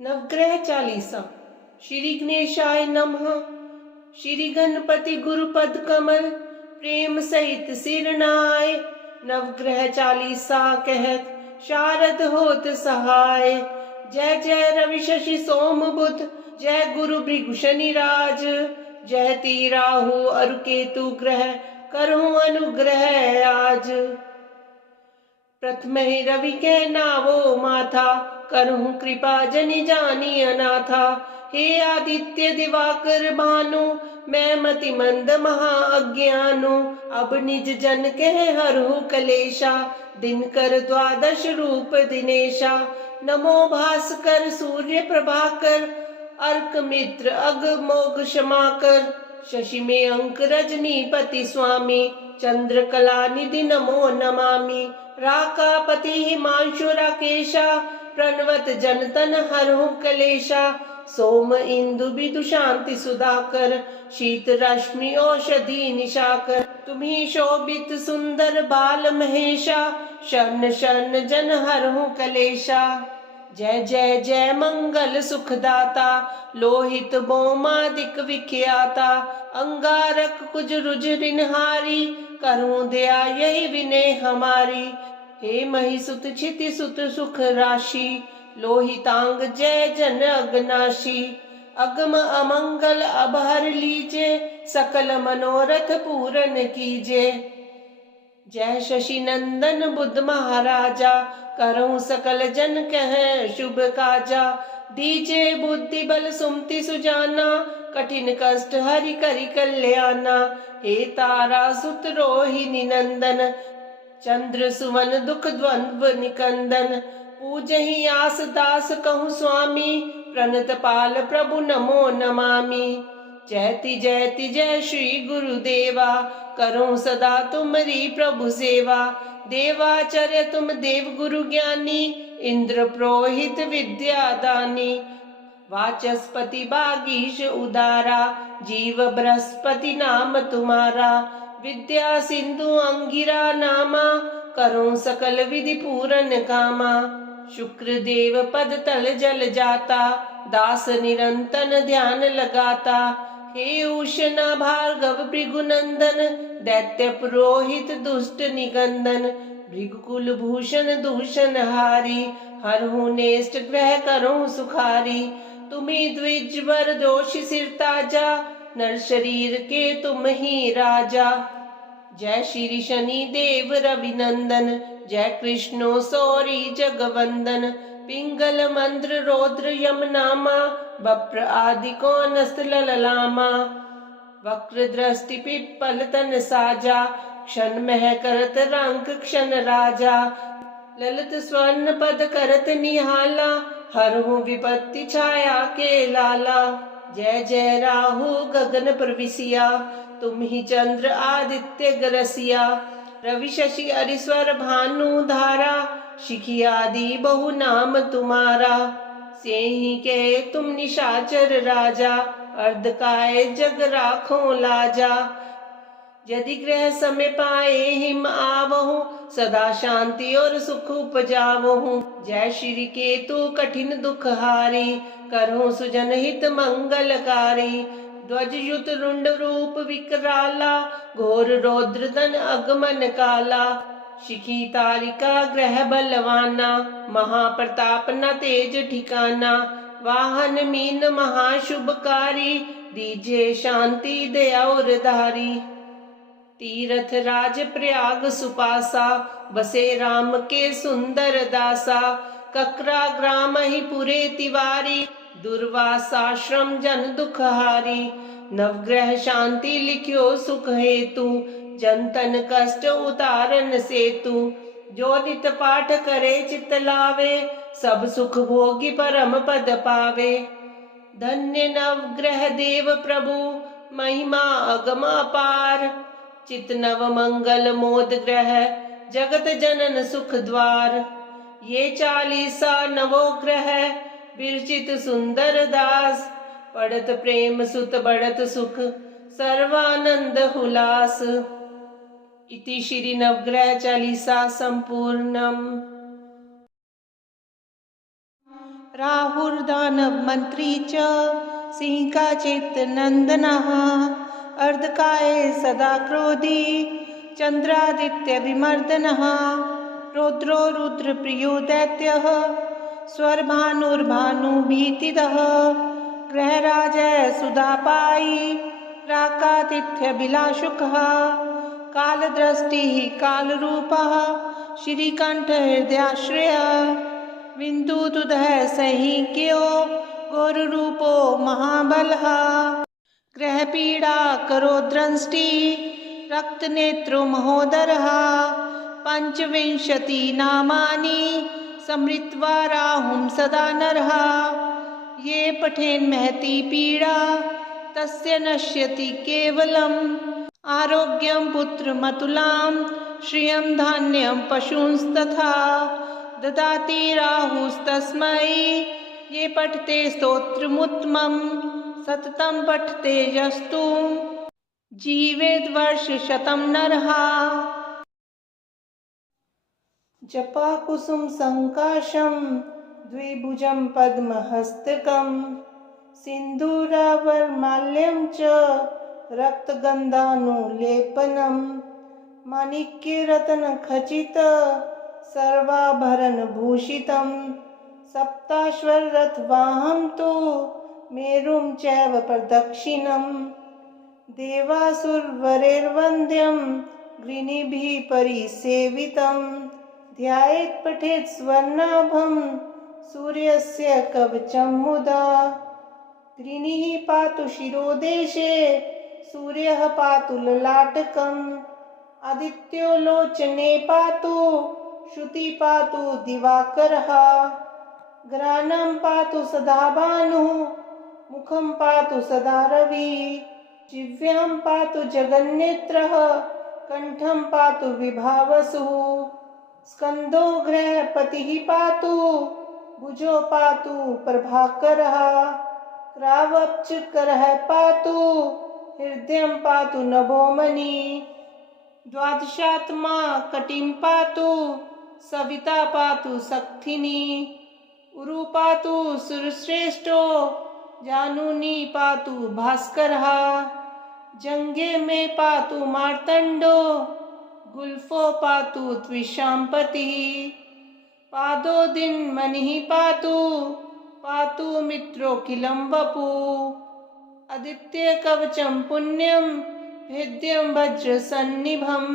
नवग्रह चालीसा। श्री गणेशाय नमः। श्री गणपति गुरुपद कमल प्रेम सहित सिर नाय। नवग्रह चालीसा कहत शारद होत सहाय। जय जय रवि शशि सोम बुध, जय गुरु भृगु शनि राज। जय ती राहु अरु केतु ग्रह, करहु अनुग्रह आज। प्रथम ही रवि के नावो माथा, करहु कृपा जनि जानी अनाथा। हे आदित्य दिवाकर भानु, मैं मति मंद महा अज्ञानु। अब निज जन कह हरहु कलेशा, दिनकर द्वादश रूप दिनेशा। नमो भास्कर सूर्य प्रभाकर, अर्क मित्र अग मोघ क्षमाकर। शशि में अंक रजनीपति स्वामी, चंद्र कला निधि नमो नमामि। राकापति हिमांशु राकेशा, प्रणवत जनतन हरहु कलेशा। सोम इंदु बिदु शांति सुधाकर, शीत रश्मि औषधि निशाकर। तुम्ही शोभित सुंदर बाल महेशा, शरण शरण जन हरहु कलेशा। जय जय जय मंगल सुखदाता, लोहित बोमादिक विख्याता। अंगारक कुज रुज रिनहारी, करूं दया यही विनय हमारी। हे महिसुत क्षिति सुत सुख राशि, लोहितांग जय जन अगनाशी। अगम अमंगल अब हर लीजे, सकल मनोरथ पूरन कीजे। जय शशि नंदन बुद्ध महाराजा, करहु सकल जन कह शुभ काजा। दीजे बुद्धि बल सुमति सुजाना, कठिन कष्ट हरि करि कल्याणा। हे तारा सुत रोहिणी नंदन, चंद्र सुवन दुख द्वंद्व निकंदन। पूजहि आस दास कहूँ स्वामी, प्रणत पाल प्रभु नमो नमामि। जयति जयति जय श्री गुरुदेवा, करूं सदा तुमरी प्रभु सेवा। देवाचार्य तुम देव गुरु ज्ञानी, इंद्र पुरोहित विद्या दानी। वाचस्पति बागीश उदारा, जीव बृहस्पति नाम तुम्हारा। विद्या सिंधु अंगिरा नामा, करूं सकल विधि पूरन कामा। शुक्र देव पद तल जल जाता, दास निरंतन ध्यान लगाता। हे उषना भार्गव भृगुनंदन, दैत्य पुरोहित दुष्ट निकंदन। भृगुकुल भूषण दूषण हारी, हरहु नेष्ट ग्रह करहु सुखारी। तुम्ही द्विजवर दोषी सिर ताजा, नर शरीर के तुम ही राजा। जय श्री शनि देव रविनंदन, जय कृष्णो सौरी जगवंदन। पिंगल मंद्र रौद्र यम नामा, बप्र आदि को नस्ल ललामा। वक्र दृष्टि पिप्पल तन साजा, क्षण मह करत रंक क्षण राजा। ललित स्वर्ण पद करत निहाला, हरहु विपत्ति छाया के लाला। जय जय राहु गगन प्रविशिया, तुम ही चंद्र आदित्य गरसिया। रवि शशि अरिस्वर भानु धारा, शिखी आदि बहु नाम तुम्हारा। सेहि के तुम निशाचर राजा, अर्धकाय जग राखो लाजा। यदि ग्रह समय पाए हिम आवहु, सदा शांति और सुख उपजावहु। जय श्री केतु कठिन दुख हारी, करहु सुजन हित मंगलकारी। ध्वज युत रुंड रूप विकराला, घोर रौद्र तन अगमन काला। शिखी तारिका ग्रह बलवाना, महाप्रताप न तेज ठिकाना। वाहन मीन महाशुभकारी, दीजे शांति दया और धारी। तीरथ राज प्रयाग सुपासा, बसे राम के सुंदर दासा। ककरा ग्राम ही पुरे तिवारी, दुर्वासाश्रम जन दुखहारी। नवग्रह शांति लिख्यो सुख हेतु, जनतन कष्ट उतारन सेतु। जो नित पाठ करे चित लावे, सब सुख भोगी परम पद पावे। धन्य नवग्रह देव प्रभु, महिमा अगम अपार। चित नव मंगल मोद ग्रह, जगत जनन सुख द्वार। ये चालीसा नवो ग्रह, विरचित सुंदर दास। पढ़त प्रेम सुत बढ़त सुख, सर्वानंद हुलास। इति श्री नवग्रह चालीसा संपूर्णम। राहुर्दानवमन्त्री च सिंहकाचित्नन्दनः अर्धकाये सदा क्रोधी चन्द्रादित्यविमर्दनः रौद्रो रुद्रप्रियो दैत्यः स्वर्भानुर्भानुभीतिदः ग्रहराजः सुधापायी प्राकातिथ्यभिलाषुकः कालदृष्टिः कालरूपः श्रीकण्ठहृदयाश्रयः विन्दुदुदः सहीक्यो घोररूपो महाबलः ग्रहपीडा करोद्रष्टिः रक्तनेत्रो महोदरः पञ्चविंशति नामानि स्मृत्वा राहुं सदा नरः ये पठेन् महती पीडा तस्य नश्यति केवलम् आरोग्यं पुत्रमतुलां श्रियं धान्यं पशूंस्तथा ददाति राहुस्तस्मै ये पठते स्तोत्रमुत्तमं सततं पठते यस्तु जीवेद्वर्षशतं नरः जपाकुसुम संकाशं द्विभुजं पद्महस्तकं सिन्दूरावरमाल्यं च रक्तगन्धानुलेपनं माणिक्यरत्नखचित सर्वाभरणभूषितं सप्ताश्वरथवाहं तु मेरुं चैव प्रदक्षिणं देवासुरवरैर्वन्द्यं गृणिभिः परिसेवितं ध्यायेत् पठेत् स्वर्णाभं सूर्यस्य कवचं मुदा गृणिः पातु शिरोदेशे सूर्यः पातु ललाटकम् आदित्यो लोचने पातु श्रुति पातु दिवाकरः घ्राणं पातु सदा भानुः मुखं पातु सदा रविः जिह्वां पातु जगन्नेत्रः कंठं पातु विभावसुः स्कंदो गृहपतिः पातु भुजो पातु प्रभाकरः क्रावपचकरः पातु हृदयं पातु नभोमणि द्वादशात्मा कटिं पातु सविता पातु सक्थिनी उरु पातु सुरश्रेष्ठो जानुनी पातु भास्करः जंगे में पातु मार्तंडो गुल्फो पातु त्विषांपतिः पादो दिन मनिः पातु पातु मित्रोऽखिलं वपु आदित्य कवचं पुण्यं भेद्यं वज्रसन्निभं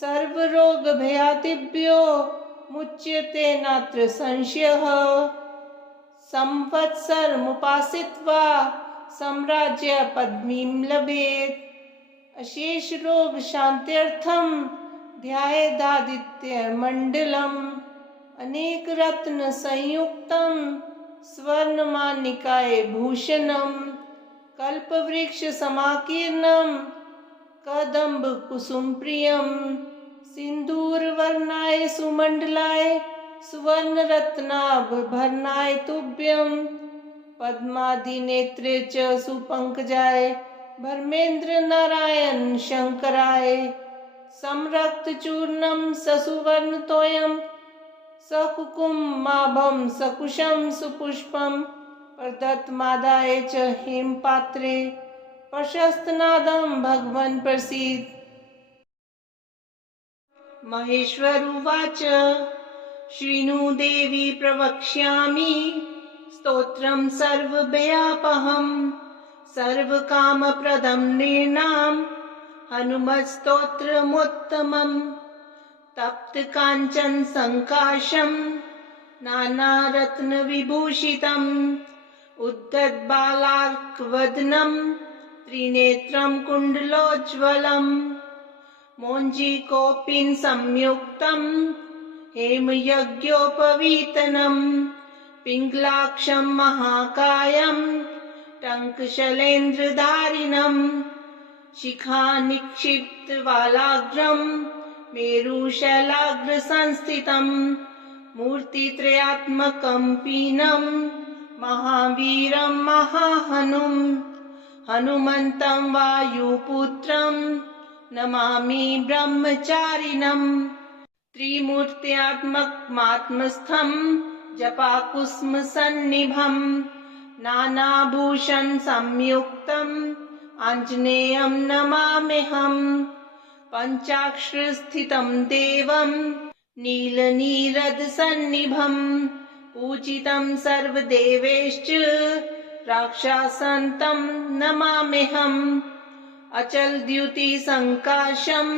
सर्वरोगभयादिभ्यो मुच्यते नात्र संशयः संवत्सरमुपासित्वा साम्राज्य पदवीं लभेत् अशेष रोग शान्त्यर्थं ध्यायेदादित्यमण्डलम् अनेक रत्न संयुक्तं स्वर्णमाणिकाय भूषणं कल्पवृक्ष समाकीर्णं कदम्ब कुसुम प्रियं सिन्दूरवर्णाय सुमण्डलाय सुवर्णरत्नाभरणाय तुभ्यं पद्मादिनेत्रे च सुपङ्कजाय धर्मेन्द्र नारायण शंकराय संरक्तचूर्णं ससुवर्णतोयं सकुकुमाभं सकुशं सुपुष्पं प्रदत्तमादाय च हेमपात्रे प्रशस्तनादं भगवन् प्रसीद महेश्वर उवाच शृणु देवी प्रवक्ष्यामि स्तोत्रं सर्वभयापहं सर्वकामप्रदं नृणां हनुमत्स्तोत्रमुत्तमम् तप्तकाञ्चन संकाशं नानारत्नविभूषितम् उद्धतबालार्कवदनं त्रिनेत्रं कुण्डलोज्ज्वलम् मोञ्जीकोपीन संयुक्तं हेमयज्ञोपवीतनं पिङ्गलाक्षं महाकायं टङ्कशैलेन्द्रधारिणं शिखानिक्षिप्तवालाग्रं मेरुशैलाग्रसंस्थितं मूर्तित्रयात्मकं पीनं महावीरं महाहनुं हनुमन्तं वायुपुत्रं नमामि ब्रह्मचारिणं त्रिमूर्त्यात्मकमात्मस्थं जपाकुसुम सन्निभं नानाभूषण संयुक्तम् आञ्जनेयं नमाम्यहम् पञ्चाक्षरस्थितं देवं नीलनीरद सन्निभं पूजितं सर्वदेवैश्च राक्षसन्तं नमाम्यहम् अचल द्युति संकाशं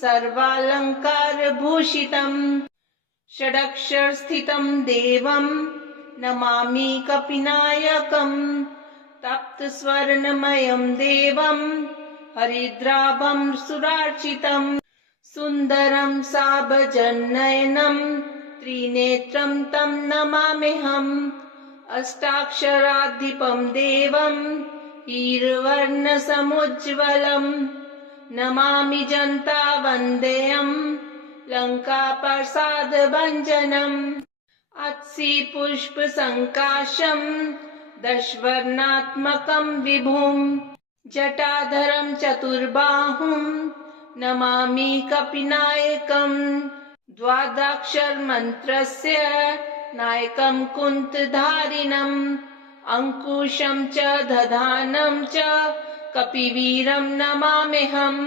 सर्वालंकारभूषितं षडक्षर स्थितं देवं नमामि कपिनायकं तप्त स्वर्णमयं देवं हरिद्राभं सुरार्चितं सुन्दरं साभजनयनं त्रिनेत्रं तं नमाम्यहम् अष्टाक्षराधिपं देवं हीरवर्णसमुज्ज्वलं नमामि जन्तावन्देयं लङ्काप्रसादभञ्जनम् अत्सि पुष्पसङ्काशं दशवर्णात्मकं विभुं जटाधरं चतुर्बाहुं नमामि कपिनायकं द्वादशाक्षरमन्त्रस्य नायकं कुन्तधारिणम् अंकुशं च दधानं च कपिवीरं नमाम्यहम्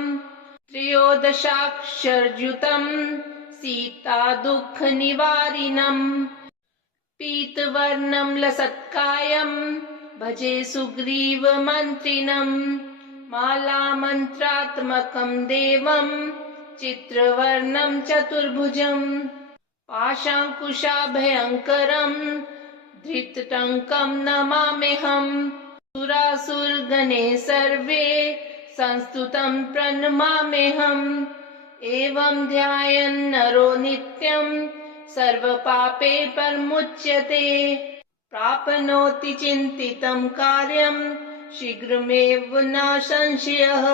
त्रयोदशाक्षरयुतं सीतादुःखनिवारिणं पीतवर्णं लसत्कायं भजे सुग्रीवमन्त्रिणं मालामन्त्रात्मकं देवं चित्रवर्णं चतुर्भुजं पाशाङ्कुशाभयङ्करं धृतटङ्कं नमाम्यहम् सुरासुरगणे सर्वे संस्तुतं प्रणमाम्यहम् एवं ध्यायन् नरो नित्यं सर्वपापे परमुच्यते प्राप्नोति चिन्तितं कार्यं शीघ्रमेव न संशयः।